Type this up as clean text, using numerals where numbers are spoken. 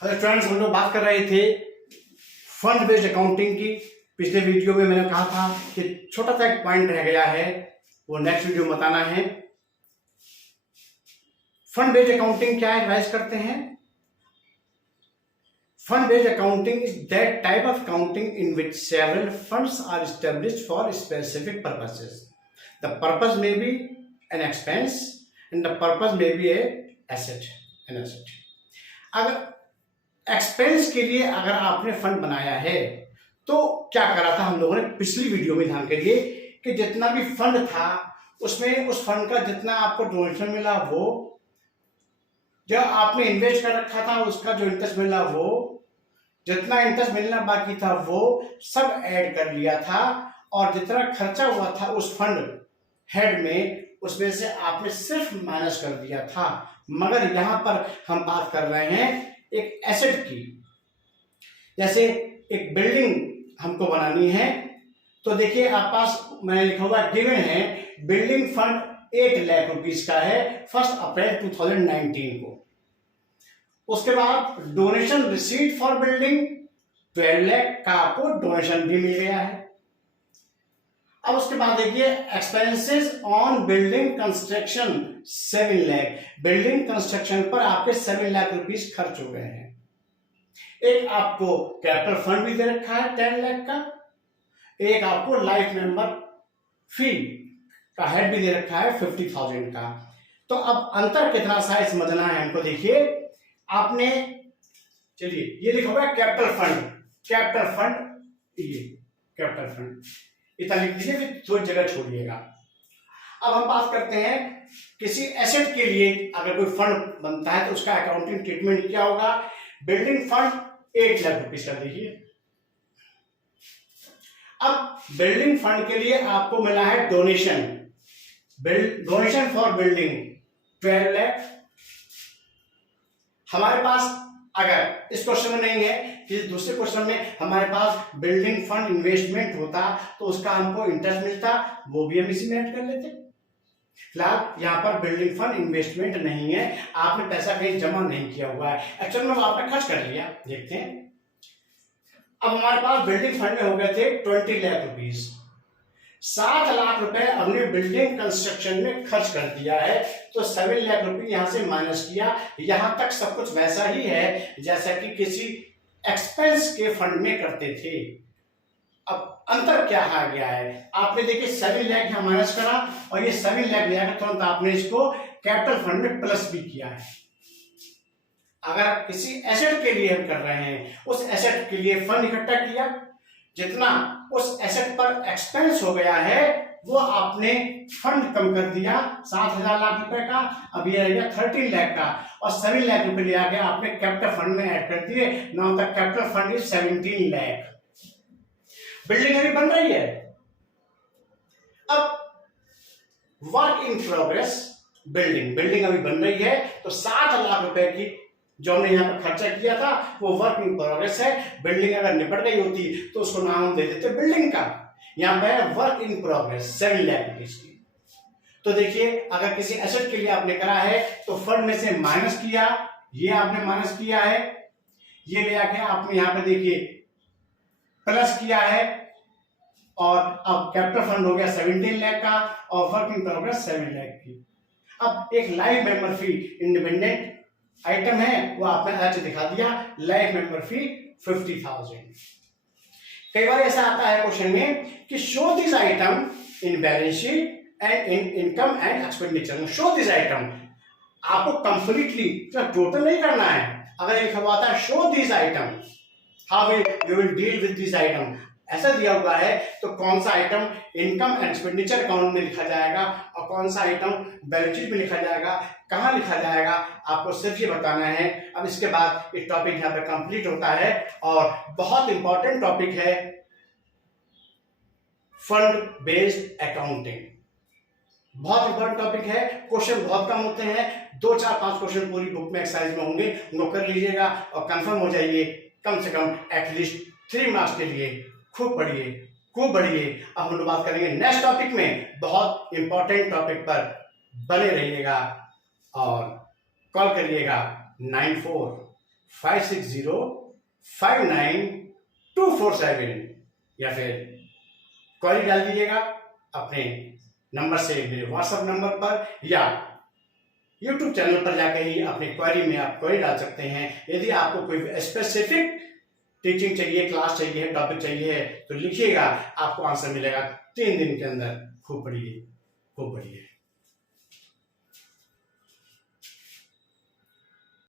Hello students, हम लोग बात कर रहे थे फंड बेस्ड अकाउंटिंग की। पिछले वीडियो में मैंने कहा था कि छोटा सा एक पॉइंट रह गया है, वो नेक्स्ट वीडियो में बताना है। फंड बेस्ड अकाउंटिंग क्या है, रिवाइज करते हैं। Fund based accounting is that type of accounting in which several funds are established for specific purposes. The purpose may be an expense and the purpose may be an asset. अगर expense के लिए अगर आपने fund बनाया है तो क्या करा था हम लोगों ने पिछली वीडियो में, ध्यान करिए कि जितना भी फंड था उसमें उस फंड का जितना आपको डोनेशन मिला, वो जो आपने इन्वेस्ट कर रखा था उसका जो इंटरेस्ट मिला, वो जितना इंटरेस्ट मिलना बाकी था वो सब ऐड कर लिया था, और जितना खर्चा हुआ था उस फंड हेड में उसमें से आपने सिर्फ माइनस कर दिया था। मगर यहां पर हम बात कर रहे हैं एक एसेट की। जैसे एक बिल्डिंग हमको बनानी है, तो देखिए आप पास मैंने लिखा हुआ गिवन है, बिल्डिंग फंड 8 लाख रुपीस का है 1 अप्रैल 2019 को। उसके बाद donation receipt for building 12 lakh का आपको डोनेशन भी मिल गया है। अब उसके बाद देखिए expenses on building construction 7 lakh. Building construction पर आपके 7 लाख रुपीस खर्च हो गए हैं। एक आपको कैपिटल फंड भी दे रखा है 10 लाख का, एक आपको लाइफ मेंबर फी का हेड भी दे रखा है 50,000 का। तो अब अंतर कितना सा समझना है हमको। देखिए आपने, चलिए ये लिखा हुआ है कैपिटल फंड, कैपिटल फंड, ये कैपिटल फंड इतना लिख दीजिए, फिर थोड़ी जगह छोड़िएगा। अब हम बात करते हैं किसी एसेट के लिए अगर कोई फंड बनता है तो उसका अकाउंटिंग ट्रीटमेंट क्या होगा। बिल्डिंग फंड 8 लाख रुपीस का देखिए। अब बिल्डिंग फंड के लिए आपको मिला है donation, donation for building 12 lakh. हमारे पास अगर इस क्वेश्चन में नहीं है, किसी दूसरे क्वेश्चन में हमारे पास बिल्डिंग फंड इन्वेस्टमेंट होता तो उसका हमको इंटरेस्ट मिलता, वो भी हम इसी में ऐड कर लेते। फिलहाल यहाँ पर बिल्डिंग फंड इन्वेस्टमेंट नहीं है, आपने पैसा कहीं जमा नहीं किया हुआ है, एक्चुअल में आपने खर्च कर लिया। देखते हैं, अब हमारे पास बिल्डिंग फंड में हो गए थे 20 लाख रुपीस। 7 लाख रुपए हमने बिल्डिंग कंस्ट्रक्शन में खर्च कर दिया है, तो 7 लाख रुपए यहां से माइनस किया। यहां तक सब कुछ वैसा ही है जैसा कि किसी एक्सपेंस के फंड में करते थे। अब अंतर क्या आ गया है, आपने देखिए 7 लाख यहां माइनस करा और ये 7 लाख लिया तुरंत आपने इसको कैपिटल फंड में प्लस भी किया है। अगर किसी एसेट के लिए हम कर रहे हैं, उस एसेट के लिए फंड इकट्ठा किया, जितना उस एसेट पर एक्सपेंस हो गया है वो आपने फंड कम कर दिया 7,000 लाख रुपए का, अब ये रह गया 13 लाख का, और 7 लाख रुपए लिया गया आपने कैपिटल फंड में ऐड कर दिए। Now the capital fund is 17 lakh. Building अभी बन रही है। अब वर्क इन प्रोग्रेस बिल्डिंग अभी बन रही है, तो 7 लाख रुपए की जो हमने यहाँ पर खर्चा किया था वो वर्क इन प्रोग्रेस है। बिल्डिंग अगर निपट गई होती तो उसको नाम हम दे देते बिल्डिंग का। यहाँ पे work in progress 7 lakh rupees की। तो देखिए अगर किसी एसेट के लिए आपने करा है तो फंड में से माइनस किया, ये आपने माइनस किया है, ये ले आके आपने यहाँ पे देखिए प्लस किया है, और अब कैपिटल फंड हो गया 17 लाख का और वर्क इन प्रोग्रेस 7 लाख की। अब एक लाइफ मेंबर फी इंडिपेंडेंट आइटम है, वो आपने आज दिखा दिया, लाइफ मेंबर फी 50,000। कई बार ऐसा आता है क्वेश्चन में कि show this item in balance sheet and in income and expenditure. Show this item आपको कंप्लीटली टोटल नहीं करना है। अगर लिखा हुआ था show this item, how you will deal with this item, ऐसा दिया हुआ है तो कौन सा item income and expenditure account में लिखा जाएगा और कौन सा आइटम बैलेंस शीट में लिखा जाएगा, कहां लिखा जाएगा, आपको सिर्फ ये बताना है। अब इसके बाद एक टॉपिक यहाँ पे कंप्लीट होता है और बहुत इंपॉर्टेंट टॉपिक है फंड बेस्ड अकाउंटिंग। बहुत इंपॉर्टेंट टॉपिक है, क्वेश्चन बहुत कम होते हैं, 2, 4, 5 क्वेश्चन पूरी बुक में एक्सरसाइज में होंगे, उनको कर लीजिएगा और कंफर्म हो जाइए कम से कम एटलीस्ट 3 मार्क्स के लिए। खूब पढ़िए, खूब बढ़िए। अब हम लोग बात करेंगे नेक्स्ट टॉपिक में, बहुत इंपॉर्टेंट टॉपिक पर बने रहिएगा और कॉल करिएगा 94 56059247 या फिर क्वेरी डाल दीजिएगा अपने नंबर से मेरे व्हाट्सएप नंबर पर, या यूट्यूब चैनल पर जाकर ही अपने क्वेरी में आप क्वेरी डाल सकते हैं। यदि आपको कोई स्पेसिफिक टीचिंग चाहिए, क्लास चाहिए, टॉपिक चाहिए तो लिखिएगा, आपको आंसर मिलेगा 3 दिन के अंदर। खूब पढ़िए, खूब पढ़िए।